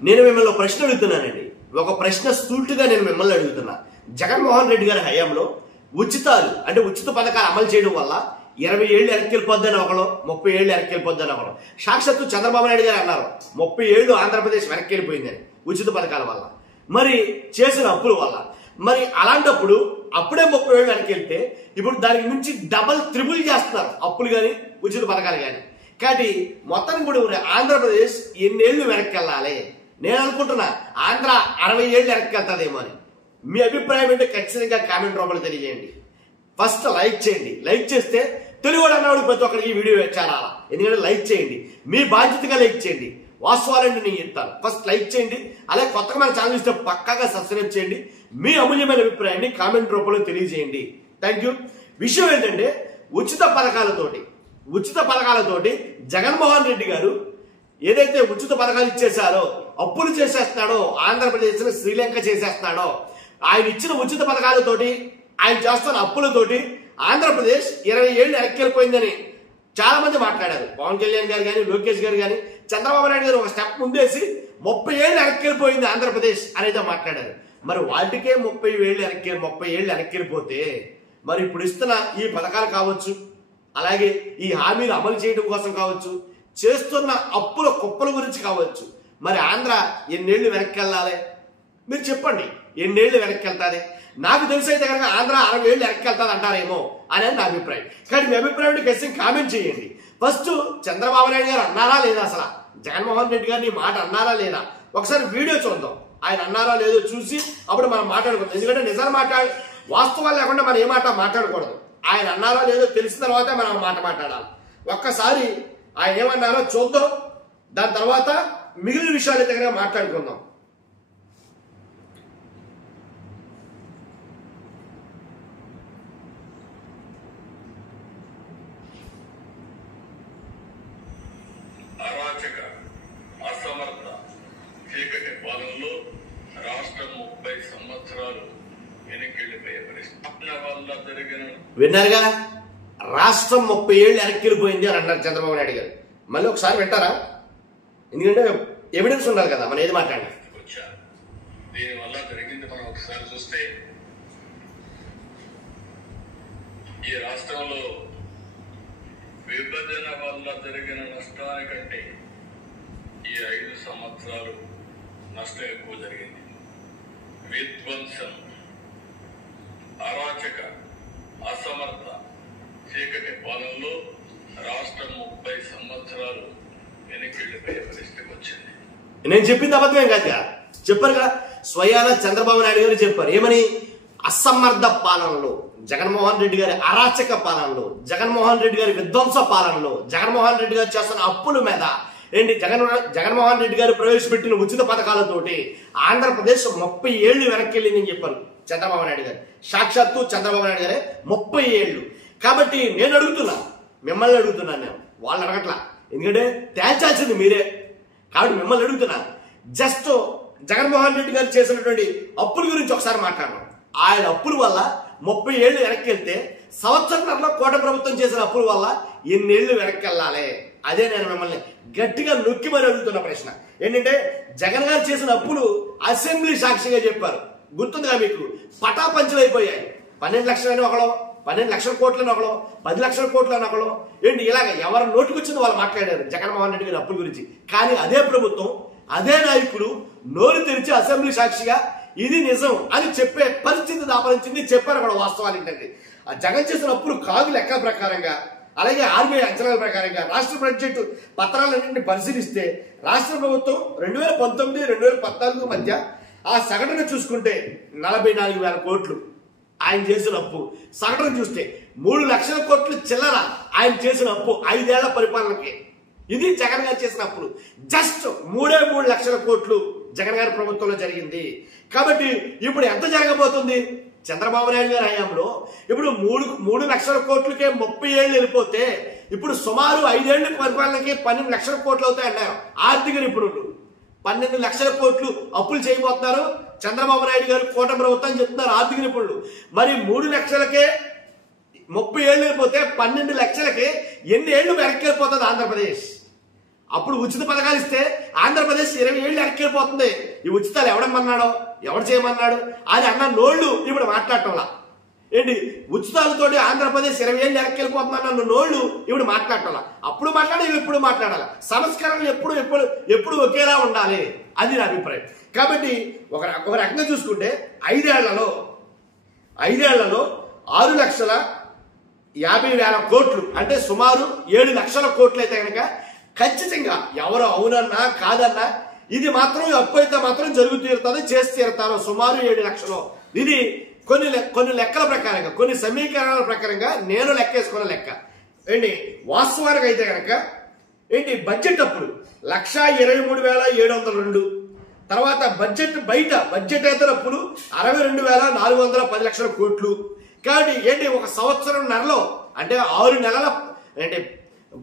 నేను మిమ్మల్ని ఒక ప్రశ్న అడుగుతున్నానండి. ఒక ప్రశ్న సూటిగా నేను మిమ్మల్ని అడుగుతున్నా. జగన్మోహన్ రెడ్డి గారి హయాంలో ఉచితాలు అంటే ఉచిత పథకాలు అమలు చేయడం వల్ల 20 ఏళ్ళు వెనక్కిపోద్దని ఒకరు, 30 ఏళ్ళు వెనక్కిపోద్దని ఒకరు. సాక్షాత్తు చంద్రబాబు నాయుడు గారు అన్నారు 30 ఏళ్ళు ఆంధ్రప్రదేశ్ వెనక్కి వెళ్ళిపోయిందని ఉచిత పథకాల వల్ల, మరి చేసిన అప్పుల వల్ల. మరి అలాంటప్పుడు అప్పుడే 30 ఏళ్ళు వెనక్కి వెళ్తే ఇప్పుడు దానికి మించి డబల్ త్రిబుల్ చేస్తున్నారు అప్పులు కానీ ఉచిత పథకాలు కానీ. కాబట్టి మొత్తం కూడా ఆంధ్రప్రదేశ్ ఎన్నేళ్ళు వెనక్కి వెళ్ళాలి? నేను అనుకుంటున్నా ఆంధ్ర 60 ఏళ్ళు వెనక్కి వెళ్తుందేమో అని. మీ అభిప్రాయం ఏంటో ఖచ్చితంగా కామెంట్ రూపంలో తెలియజేయండి. ఫస్ట్ లైక్ చేయండి. లైక్ చేస్తే తెలుగువాడు అన్నవాడు ప్రతి ఒక్కరికి ఈ వీడియో చేరాలా. ఎందుకంటే లైక్ చేయండి, మీ బాధ్యతగా లైక్ చేయండి. వాస్తవాలండి నేను చెప్తాను. ఫస్ట్ లైక్ చేయండి, అలాగే కొత్తగా మన ఛానల్ ఇస్తే పక్కాగా సబ్స్క్రైబ్ చేయండి. మీ అమూల్యమైన అభిప్రాయాన్ని కామెంట్ రూపంలో తెలియజేయండి. Thank you. విషయం ఏంటంటే ఉచిత పథకాలతోటి జగన్మోహన్ రెడ్డి గారు ఏదైతే ఉచిత పథకాలు ఇచ్చేశారో, అప్పులు చేసేస్తున్నాడో, ఆంధ్రప్రదేశ్ శ్రీలంక చేసేస్తున్నాడో, ఆయన ఇచ్చిన ఉచిత పథకాలతోటి ఆయన చేస్తున్న అప్పులతోటి ఆంధ్రప్రదేశ్ 20 ఏళ్ళు వెనక్కిపోయిందని చాలా మంది మాట్లాడారు. పవన్ కళ్యాణ్ గారు కానీ, లోకేష్ గారు కానీ, చంద్రబాబు నాయుడు గారు ఒక స్టెప్ ముందేసి 30 ఏళ్ళు వెనక్కిపోయింది ఆంధ్రప్రదేశ్ అనేది మాట్లాడారు. మరి వాటికే 30 ఏళ్ళు వెనక్కిపోతే మరి ఇప్పుడు ఇస్తున్న ఈ పథకాలు కావచ్చు, అలాగే ఈ హామీలు అమలు చేయడం కోసం కావచ్చు, చేస్తున్న అప్పుల కుప్పల గురించి కావచ్చు, మరి ఆంధ్ర ఎన్నేళ్లు వెనక్కి వెళ్ళాలి? మీరు చెప్పండి, ఎన్నేళ్లు వెనక్కి వెళ్తాది? నాకు తెలిసైతే కనుక ఆంధ్ర 60 ఏళ్ళు వెనక్కి వెళ్తాది అంటారేమో అనేది నా అభిప్రాయం. కానీ మీ అభిప్రాయం ఖచ్చితంగా కామెంట్ చేయండి. ఫస్ట్ చంద్రబాబు నాయుడు గారు అన్నారా లేదా, అసలు జగన్మోహన్ రెడ్డి గారిని మాట అన్నారా లేదా ఒకసారి వీడియో చూద్దాం. ఆయన అన్నారా లేదో చూసి అప్పుడు మనం మాట్లాడుకుందాం. ఎందుకంటే నిజాలు వాస్తవాలు లేకుండా మనం ఏ మాట మాట్లాడకూడదు. ఆయన అన్నారా లేదో తెలిసిన తర్వాత మనం మాట మాట్లాడాలి. ఒక్కసారి ఆయన ఏమన్నారో చూద్దాం, దాని తర్వాత మిగిలిన విషయాలు దగ్గర మాట్లాడుకుందాం. అరాచక అసమర్థ చీకటి పాలనలో రాష్ట్రం 30 సంవత్సరాలు వెనక్కిపోయే పరిస్థితి వల్ల జరిగిన విన్నారుగా, రాష్ట్రం 30 ఏళ్ళు వెనక్కిపోయింది అని అంటారు చంద్రబాబు నాయుడు గారు. మళ్ళీ ఒకసారి వింటారా? ఎందుకంటే ఎవిడెన్స్ ఉండాలి కదా మనం ఏది మాట్లాడాలి. దీని వల్ల జరిగింది మనం ఒకసారి చూస్తే, ఈ రాష్ట్రంలో విభజన వల్ల జరిగిన నష్టానికంటే ఈ 5 సంవత్సరాలు నష్టం ఎక్కువ జరిగింది. విధ్వంసం, అరాచక అసమర్థ చీకటి పాలనలో రాష్ట్రం 30 సంవత్సరాలు వెనక్కిపోయే పరిస్థితికి వచ్చింది. నేను చెప్పింది అబద్ధమేం కాదు, చెప్పారుగా స్వయాన చంద్రబాబు నాయుడు గారు చెప్పారు. ఏమని? అసమర్థ పాలనలో, జగన్మోహన్ రెడ్డి గారి అరాచక పాలనలో, జగన్మోహన్ రెడ్డి గారి విధ్వంస పాలనలో, జగన్మోహన్ రెడ్డి గారు చేస్తున్న అప్పుల మీద ఏంటి జగన్మోహన్ రెడ్డి గారు ప్రవేశపెట్టిన ఉచిత పథకాలతోటి ఆంధ్రప్రదేశ్ 30 ఏళ్ళు వెనక్కి వెళ్ళిందని చెప్పారు చంద్రబాబు నాయుడు గారు. సాక్షాత్తు చంద్రబాబు నాయుడు గారే 30 ఏళ్ళు. కాబట్టి నేను అడుగుతున్నా, మిమ్మల్ని అడుగుతున్నాను, నేను వాళ్ళని అడగట్లా, ఎందుకంటే తేల్చాల్సింది మీరే. కాబట్టి మిమ్మల్ని అడుగుతున్నా, జస్ట్ జగన్మోహన్ రెడ్డి గారు చేసినటువంటి అప్పుల గురించి ఒకసారి మాట్లాడడం. ఆయన అప్పుల వల్ల 30 ఏళ్ళు వెనక్కి వెళ్తే సంవత్సరంలో కూటమి ప్రభుత్వం చేసిన అప్పుల వల్ల ఎన్నేళ్లు వెనక్కి వెళ్ళాలి? అదే నేను మిమ్మల్ని గట్టిగా నొక్కి మరి అడుగుతున్న ప్రశ్న. ఏంటంటే జగన్ గారు చేసిన అప్పులు అసెంబ్లీ సాక్షిగా చెప్పారు. గుర్తుందిగా మీకు? పటాపంచలు అయిపోయాయి. 12 లక్షలని ఒకలో, 12 లక్షల కోట్లని ఒకలో, 10 లక్షల కోట్లని ఒకలో, ఏంటి ఇలాగ ఎవరి నోటికి వచ్చింది వాళ్ళు మాట్లాడారు జగన్మోహన్ రెడ్డి గారి అప్పుల గురించి. కానీ అదే ప్రభుత్వం, అదే నాయకులు నోరు తెరిచి అసెంబ్లీ సాక్షిగా ఇది నిజం అని చెప్పే పరిస్థితి దాపరించింది. చెప్పారు కూడా వాస్తవాలు ఏంటంటే, ఆ జగన్ చేసిన అప్పులు కాగు లెక్క ప్రకారంగా, అలాగే ఆర్బీఐ అంచనాల ప్రకారంగా రాష్ట్ర బడ్జెట్ పత్రాలన్నింటినీ పరిశీలిస్తే రాష్ట్ర ప్రభుత్వం 2019-2014 మధ్య ఆ సగటును చూసుకుంటే 44,000 కోట్లు ఆయన చేసిన అప్పు. సగటును చూస్తే 3 లక్షల కోట్లు చిల్లర ఆయన చేసిన అప్పు 5 ఏళ్ల పరిపాలనకి. ఇది జగన్ గారు చేసిన అప్పులు. జస్ట్ 3 లక్షల కోట్లు జగన్ గారి ప్రభుత్వంలో జరిగింది. కాబట్టి ఇప్పుడు ఎంత జరగబోతుంది? చంద్రబాబు నాయుడు గారి హయాంలో ఇప్పుడు 3 లక్షల కోట్లకే 30 ఏళ్ళు వెళ్ళిపోతే ఇప్పుడు సుమారు 5 ఏళ్ల పరిపాలనకి 12 లక్షల కోట్లు అవుతాయి అన్నారు ఆర్థిక నిపుణులు. 12 లక్షల కోట్లు అప్పులు చేయబోతున్నారు చంద్రబాబు నాయుడు గారు, కూటమి ప్రభుత్వం చెప్తున్నారు ఆర్థిక నిపుణులు. మరి 3 లక్షలకే 30 ఏళ్ళు వెళ్ళిపోతే 12 లక్షలకి ఎన్ని ఏళ్ళు వెనక్కి వెళ్ళిపోతుంది ఆంధ్రప్రదేశ్? అప్పుడు ఉచిత పథకాలు ఇస్తే ఆంధ్రప్రదేశ్ 20 ఏళ్ళు వెనక్కిపోతుంది. ఈ ఉచితాలు ఎవడమన్నాడో ఎవడు చేయమన్నాడు అని అన్న నోళ్ళు ఇప్పుడు మాట్లాడటంలా. ఏంటి ఉచితాలతోటి ఆంధ్రప్రదేశ్ 20 ఏళ్ళు వెనక్కిపోతుందన్న నోళ్ళు ఇప్పుడు మాట్లాడటంలా. అప్పుడు మాట్లాడాలి, ఇప్పుడు మాట్లాడాలి. సంస్కరణలు ఎప్పుడు ఒకేలా ఉండాలి, అది నా అభిప్రాయం. కాబట్టి ఒక రకంగా చూసుకుంటే 5 ఏళ్లలో 6,50,000 కోట్లు అంటే సుమారు 7 లక్షల కోట్లు అయితే కనుక ఖచ్చితంగా ఎవరు అవునన్నా కాదన్నా ఇది మాత్రం అప్పు అయితే మాత్రం జరుగు తీరుతుంది, చేసి తీరుతారు. సుమారు 7 లక్షలు. ఇది కొన్ని లెక్కల ప్రకారంగా, కొన్ని సమీకరణాల ప్రకారంగా నేను లెక్కేసుకున్న లెక్క ఏంటి. వాస్తవానికి అయితే కనుక ఏంటి బడ్జెట్ అప్పుడు 1,23,702, తర్వాత బడ్జెటేతర అప్పులు 62,410 లక్షల కోట్లు. కాబట్టి ఏంటి ఒక సంవత్సరంన్నరలో అంటే 6 నెలల ఏంటి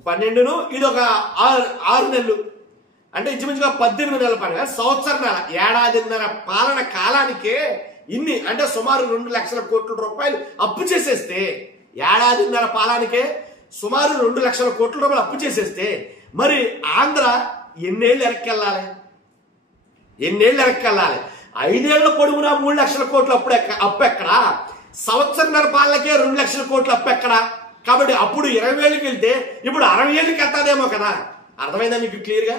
12ను ఇది ఒక 6 నెలలు అంటే ఇంచుమించుగా 18 నెలల పండుగ, సంవత్సరాల ఏడాదిన్నర పాలన కాలానికే ఇన్ని అంటే సుమారు 2 లక్షల కోట్ల రూపాయలు అప్పు చేసేస్తే, ఏడాదిన్నర పాలనకే సుమారు 2 లక్షల కోట్ల రూపాయలు అప్పు చేసేస్తే మరి ఆంధ్ర ఎన్నేళ్ళు వెనక్కెళ్ళాలి? 5 ఏళ్ల పొడుగునా 3 లక్షల కోట్లు అప్పు ఎక్కడా? సంవత్సరంన్నర పాలనకే 2 లక్షల కోట్లు అప్పు ఎక్కడా? కాబట్టి అప్పుడు 20 ఏళ్ళకి వెళ్తే ఇప్పుడు 60 ఏళ్ళకి వెళ్తాదేమో కదా. అర్థమైందా మీకు క్లియర్గా?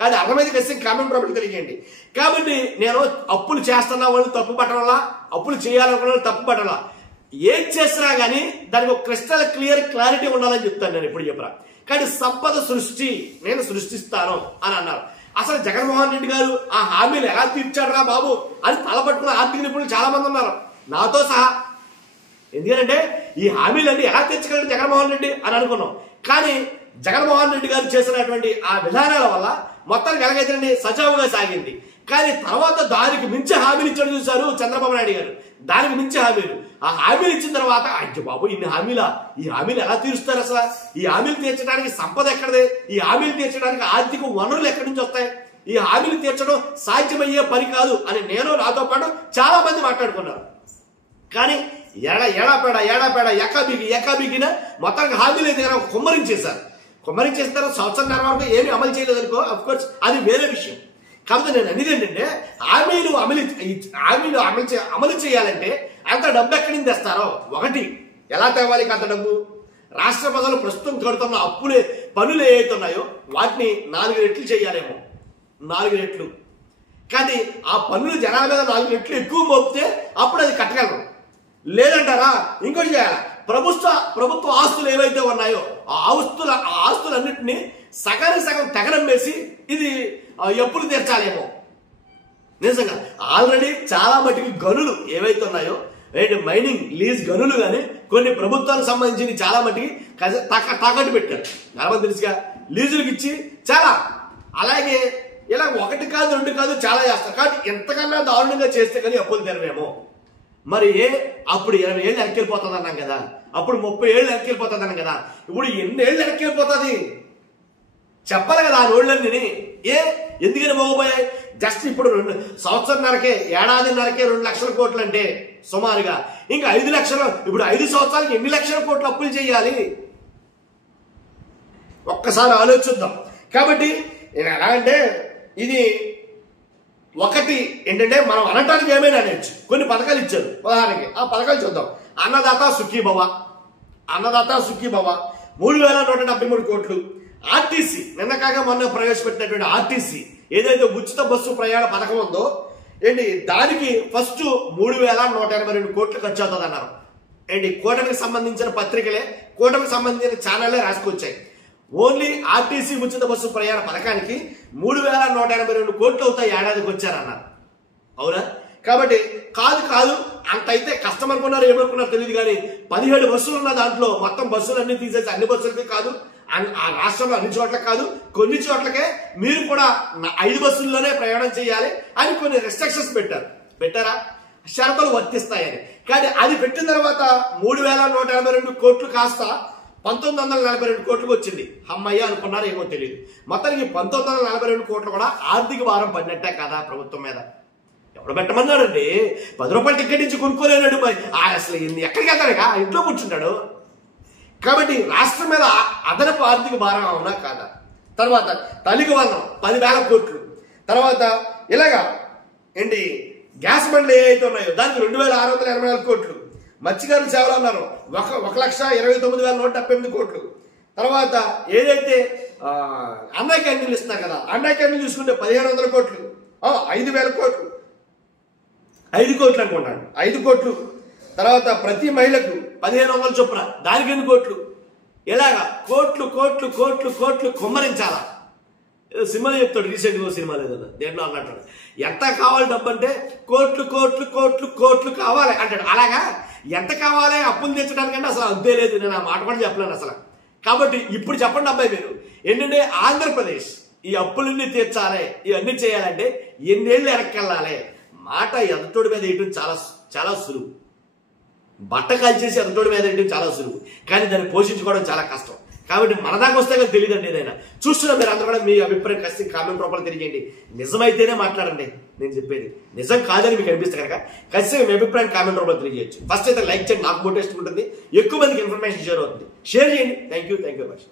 కాదు అర్థమైంది ఖచ్చితంగా కామెంట్ రూపంలో తెలియజేయండి. కాబట్టి నేను అప్పులు చేస్తున్న వాళ్ళు తప్పు పట్టడంలా, అప్పులు చేయాలనుకున్న వాళ్ళు తప్పు పట్టడంలా, ఏం చేసినా కానీ దానికి ఒక క్లారిటీ ఉండాలని చెప్తాను నేను ఇప్పుడు చెప్పరా. కానీ సంపద నేను సృష్టిస్తాను అని అన్నారు. అసలు జగన్మోహన్ రెడ్డి గారు ఆ హామీలు ఎలా తీర్చాడురా బాబు అని తలపట్టుకున్న ఆర్థిక నిపుణులు చాలా మంది ఉన్నారు, నాతో సహా. ఎందుకంటే ఈ హామీలన్నీ ఎలా తీర్చగలడు జగన్మోహన్ రెడ్డి అని అనుకున్నాం. కానీ జగన్మోహన్ రెడ్డి గారు చేసినటువంటి ఆ విధానాల వల్ల మొత్తానికి ఎలాగైతే సజావుగా సాగింది. కానీ తర్వాత దానికి మించి హామీలు ఇచ్చాడు చూశారు చంద్రబాబు నాయుడు గారు. దానికి మించి హామీలు, ఆ హామీలు ఇచ్చిన తర్వాత అయ్యో బాబు ఇన్ని హామీలా, ఈ హామీలు ఎలా తీరుస్తారు? అసలు ఈ హామీలు తీర్చడానికి సంపద ఎక్కడదే? ఈ హామీలు తీర్చడానికి ఆర్థిక వనరులు ఎక్కడి నుంచి వస్తాయి? ఈ హామీలు తీర్చడం సాధ్యమయ్యే పని కాదు అని నేను నాతో పాటు చాలా మంది మాట్లాడుకున్నారు. కానీ ఏడాపేడ ఎకాబిగిన మొత్తానికి హామీలు అయితే కుమ్మరించేశారు. కుమ్మరించేసిన తర్వాత సంవత్సరం వరకు ఏమీ అమలు చేయలేదు అనుకో, అఫ్కోర్స్ అది వేరే విషయం. కాబట్టి నేను అనేది ఏంటంటే హామీలు అమలు చేయాలంటే అంత డబ్బు ఎక్కడి నుంచి తెస్తారో, ఒకటి ఎలా తేవాలి అంత డబ్బు? రాష్ట్ర ప్రజలు ప్రస్తుతం కడుతున్న పనులు ఏవైతున్నాయో వాటిని 4 రెట్లు చేయాలేమో, 4 రెట్లు. కానీ ఆ పన్నులు జనాల మీద 4 రెట్లు ఎక్కువ మోపితే అప్పుడు అది కట్టగలరు. లేదంటారా ఇంకోటి చేయాలి, ప్రభుత్వ ఆస్తులు ఏవైతే ఉన్నాయో ఆ ఆస్తులన్నింటినీ సగానికి సగం తెగనమ్మేసి ఇది ఎప్పుడు తీర్చాలేమో. నిజంగా ఆల్రెడీ చాలా మటుకు గనులు ఏవైతే ఉన్నాయో మైనింగ్ లీజ్ గనులు కానీ కొన్ని ప్రభుత్వానికి సంబంధించి చాలా మటుకి తాకట్టు పెట్టారు. చాలా మంది తెలుసుగా లీజులకు ఇచ్చి చాలా, అలాగే ఇలా 1 కాదు 2 కాదు చాలా చేస్తారు. కాబట్టి ఎంతకన్నా దారుణంగా చేస్తే కానీ అప్పులు తెరవేమో. మరి అప్పుడు 20 ఏళ్ళు వెనక్కిపోతుంది అన్నాం కదా, అప్పుడు 30 ఏళ్ళు వెనక్కిపోతుంది అన్నాం కదా, ఇప్పుడు ఎన్ని ఏళ్ళు వెనక్కిపోతుంది చెప్పాలి కదా ఆ రోడ్లన్నీ. ఎందుకని మోగపోయాయి? జస్ట్ ఇప్పుడు 2 సంవత్సరంన్నరకే, ఏడాదిన్నరకే 2 లక్షల కోట్లు అంటే సుమారుగా ఇంకా 5 లక్షలు. ఇప్పుడు 5 సంవత్సరాలకి ఎన్ని లక్షల కోట్లు అప్పులు చేయాలి ఒక్కసారి ఆలోచిద్దాం. కాబట్టి ఎలా అంటే ఇది ఒకటి ఏంటంటే మనం అనటానికి ఏమైనా అనేచ్చు. కొన్ని పథకాలు ఇచ్చారు. ఉదాహరణకి ఆ పథకాలు చూద్దాం. అన్నదాత సుఖీభవ 3,173 కోట్లు. ఆర్టీసీ నిన్న కాక మొన్న ప్రవేశపెట్టినటువంటి ఆర్టీసీ ఏదైతే ఉచిత బస్సు ప్రయాణ పథకం ఉందో దానికి ఫస్ట్ 3,182 కోట్లు ఖర్చు అవుతుంది అన్నారు. కూటమికి సంబంధించిన పత్రికలే, కూటమికి సంబంధించిన ఛానళ్లే రాసుకొచ్చాయి. ఓన్లీ ఆర్టీసీ ఉచిత బస్సు ప్రయాణ పథకానికి 3,182 కోట్లు అవుతాయి ఏడాదికి వచ్చారన్నారు. అవునా? కాబట్టి కాదు అంత అయితే కష్టం అనుకున్నారు, ఏమనుకున్నారు తెలియదు. కానీ 17 బస్సులు ఉన్న దాంట్లో మొత్తం బస్సులన్నీ తీసేసి అన్ని బస్సులకి కాదు, ఆ రాష్ట్రంలో అన్ని చోట్లకి కాదు, కొన్ని చోట్లకే మీరు కూడా 5 బస్సుల్లోనే ప్రయాణం చేయాలి అని కొన్ని రెస్ట్రిక్షన్స్ పెట్టారా? షరతులు వర్తిస్తాయని. కానీ అది పెట్టిన తర్వాత 3,182 కోట్లు కాస్త 1,942 కోట్లకు వచ్చింది. అమ్మయ్య అనుకున్నారు, ఏమో తెలియదు. మొత్తానికి 1,942 కోట్లు కూడా ఆర్థిక భారం పడినట్టే కదా ప్రభుత్వం మీద. ఎవడు పెట్టమన్నాడండి? 10 రూపాయల టికెట్ నుంచి కొనుక్కోలేనాడు. అసలు ఎక్కడికి వెళ్తాడు? ఇంట్లో కూర్చుంటాడు. కాబట్టి రాష్ట్రం మీద అదనపు ఆర్థిక భారం అవునా కాదా? తర్వాత తల్లికి వందనం 10,000 కోట్లు. తర్వాత ఇలాగా ఏంటి గ్యాస్ బండ్లు ఏవైతే ఉన్నాయో దానికి 2,684 కోట్లు. మత్స్యకారుల సేవలు అన్నారు 1,29,178 కోట్లు. తర్వాత ఏదైతే అన్నా క్యాంటీన్లు ఇస్తున్నారు కదా, అన్నా క్యాంటీన్లు చూసుకుంటే 1,500 కోట్లు, 5,000 కోట్లు, 5 కోట్లు అనుకుంటాను, 5 కోట్లు. తర్వాత ప్రతి మహిళకు 1,500 చొప్పున, దానికి 8 కోట్లు. ఇలాగా కోట్లు కోట్లు కోట్లు కోట్లు కుమ్మరించాలా. ఏదో సినిమాలో చెప్తాడు, రీసెంట్గా సినిమా లేదన్నా దేంట్లో అన్నట్టు, ఎంత కావాలి డబ్బు అంటే కోట్లు కోట్లు కోట్లు కోట్లు కావాలి అంటాడు. అలాగా ఎంత కావాలి అప్పులు తెచ్చడానికంటే అసలు అంతే లేదు. నేను ఆ మాట కూడా చెప్పలేను అసలు. కాబట్టి ఇప్పుడు చెప్పండి అబ్బాయి మీరు, ఏంటంటే ఆంధ్రప్రదేశ్ ఈ అప్పులన్నీ తీర్చాలి, ఇవన్నీ చేయాలంటే ఎన్నేళ్ళు వెనక్కెళ్ళాలి. మాట ఎదటోడి మీద వేయటం చాలా చాలా సులువు, బట్ట కాల్చేసి ఎదటోడి మీద వేయటం చాలా సులువు, కానీ దాన్ని పోషించుకోవడం చాలా కష్టం. కాబట్టి మన దాకా వస్తే కానీ తెలియదండి ఏదైనా. చూస్తున్నా మీరు అందరూ కూడా మీ అభిప్రాయం ఖచ్చితంగా కామెంట్ రూపంలో తెలియజేయండి. నిజమైతేనే మాట్లాడండి, నేను చెప్పేది నిజం కాదని మీకు అనిపిస్తే కనుక ఖచ్చితంగా మీ అభిప్రాయం కామెంట్ రూపంలో తెలియజేయచ్చు. ఫస్ట్ అయితే లైక్ చేయండి, నాకు మోటివేషన్ ఉంటుంది, ఎక్కువ మందికి ఇన్ఫర్మేషన్ షేర్ అవుతుంది. షేర్ చేయండి. Thank you very much.